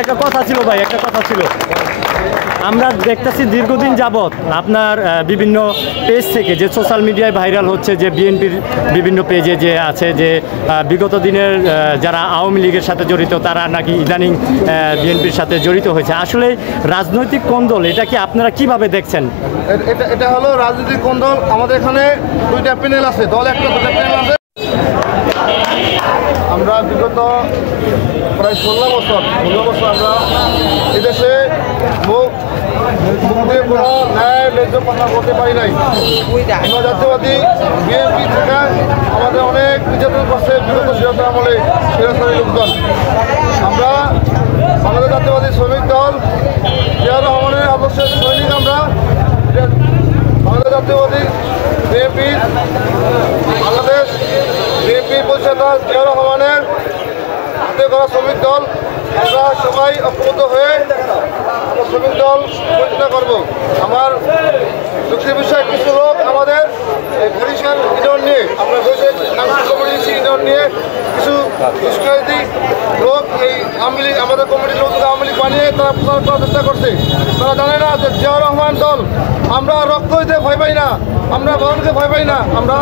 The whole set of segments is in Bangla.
একটা কথা ছিল ভাই, একটা কথা ছিল। আমরা দেখতেছি দীর্ঘদিন যাবৎ আপনার বিভিন্ন পেজ থেকে যে সোশ্যাল মিডিয়ায় ভাইরাল হচ্ছে যে বিএনপির বিভিন্ন পেজে যে আছে যে বিগত দিনের যারা আওয়ামী লীগের সাথে জড়িত তারা নাকি ইদানিং বিএনপির সাথে জড়িত হয়েছে। আসলে রাজনৈতিক কোন্দল এটা কি আপনারা কিভাবে দেখছেন? এটা হলো রাজনৈতিক কোন্দল। আমাদের এখানে দুইটা প্যানেল আছে, দল একটা দুটা প্যানেল আছে। আমরা বিগত প্রায় 16 বছর আমরা এদেশে মুখ দিয়ে কোনো ন্যায় ন্যায্য কথা বলতে পারি নাই। আমরা জাতীয়বাদী বিএনপি থেকে আমাদের অনেক নির্যাতন করছে বিগত স্বৈরাচার আমলে স্বৈরাচারী লোকজন। আমরা আমাদের জাতীয়বাদী শ্রমিক দল জিয়াউর রহমানের আদর্শের সৈনিক। আমরা আমাদের জাতীয়বাদী বিএনপি বাংলাদেশ বিএনপি পরিচালনা জিয়াউর রহমানের হাতে করা শ্রমিক দল। আমরা সবাই ঐক্যবদ্ধ হয়ে শ্রমিক দল পরিচালনা করব। আমার দুঃখের বিষয় কিছু লোক আমাদের বরিশাল ইউনিয়ন নিয়ে আমরা কমিউনিটি ইউনিয়ন নিয়ে কিছু দুষ্কৃতী লোক এই আওয়ামী লীগ আমাদের কমিটির লোক আওয়ামী লীগ বানিয়ে তারা প্রচার করার চেষ্টা করছে। তারা জানে না যে জিয়াউর রহমান দল আমরা রক্ত দিতে ভয় পাই না, আমরা বরণকে ভয় পাই না। আমরা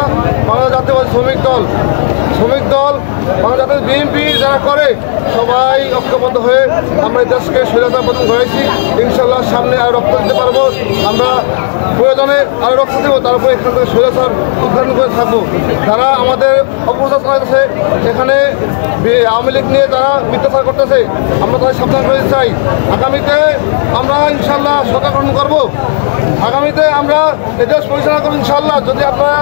বাংলাদেশ জাতীয়বাদী শ্রমিক দল বাংলাদেশ জাতীয় বিএনপি যারা করে সবাই ঐক্যবদ্ধ হয়ে আমরা এই দেশকে স্বৈরাচার পতন করেছি। ইনশাল্লাহ সামনে আর রক্ত দিতে পারবো। আমরা প্রয়োজনে আরও রক্ত দেবো, তারপরে এখান থেকে স্বৈরাচার উদ্ঘাটন করে থাকবো। যারা আমাদের অপপ্রচার চালাতেছে, এখানে আওয়ামী লীগ নিয়ে যারা মিথ্যাচার করতেছে, আমরা তাদের সাবধান করে চাই। আগামীতে আমরা ইনশাল্লাহ সরকার গঠন করবো। আগামীতে আমরা এই দেশ পরিচালনা করবো ইনশাল্লাহ। যদি আপনারা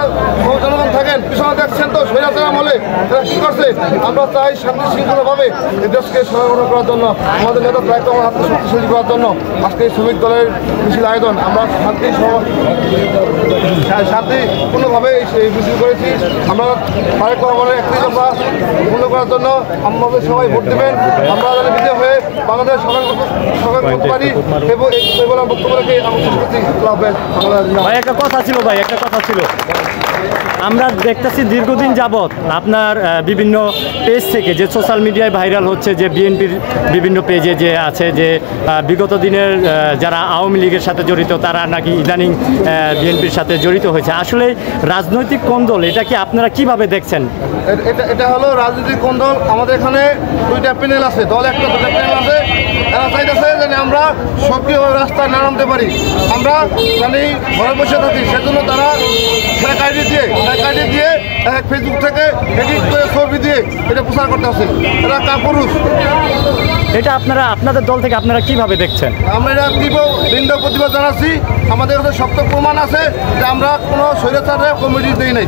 জনগণ থাকেন, পিছনে দেখছেন তো স্বৈরাচার আমলে তারা কী করছে। আমরা চাই শান্তি শৃঙ্খলাভাবে এই দেশকে সংগঠন করার জন্য, আমাদের নেতা দায়িত্ব আমার হাতে শক্তিশালী করার জন্য আজকে এই শ্রমিক দলের মিছিল আয়োজন। আমরা শান্তিপূর্ণভাবে এই মিছিল করেছি। আমরা তারেক রহমানের একটি দফা পূর্ণ করার জন্য আমাদের সবাই ভোট দেবেন। আমরা যেন বিজয় হয়ে বাংলাদেশ সরকার করতে পারি এবং এই বক্তব্য রেখে আমি শেষ করছি। ভাই একটা কথা ছিল, ভাই একটা কথা ছিল। আমরা দেখতেছি দীর্ঘদিন যাবৎ আপনার বিভিন্ন পেজ থেকে যে সোশ্যাল মিডিয়ায় ভাইরাল হচ্ছে যে বিএনপির বিভিন্ন পেজে যে আছে যে বিগত দিনের যারা আওয়ামী লীগের সাথে জড়িত তারা নাকি ইদানিং বিএনপির সাথে জড়িত হয়েছে। আসলে রাজনৈতিক কোন্দল এটা কি আপনারা কিভাবে দেখছেন? এটা হলো রাজনৈতিক কোন্দল। আমাদের এখানে দুইটা প্যানেল আছে, দল একটা দুটা প্যানেল আছে। এরা চাইতেছে যে আমরা সক্রিয়ভাবে রাস্তায় না নামতে পারি, আমরা মানে ঘরে বসে থাকি। সেজন্য তারা ফেক আইডি দিয়ে ফেসবুক থেকে এডিট করে ছবি দিয়ে এটা প্রচার করতে আসে। এরা কাপুরুষ। এটা আপনাদের দল থেকে আপনারা কিভাবে দেখছেন? আমরা এটা তীব্র নিন্দা প্রতিবাদ জানাচ্ছি। আমাদের কাছে শক্ত প্রমাণ আছে যে আমরা কোনো স্বৈরাচারের কমিটি দিই নাই।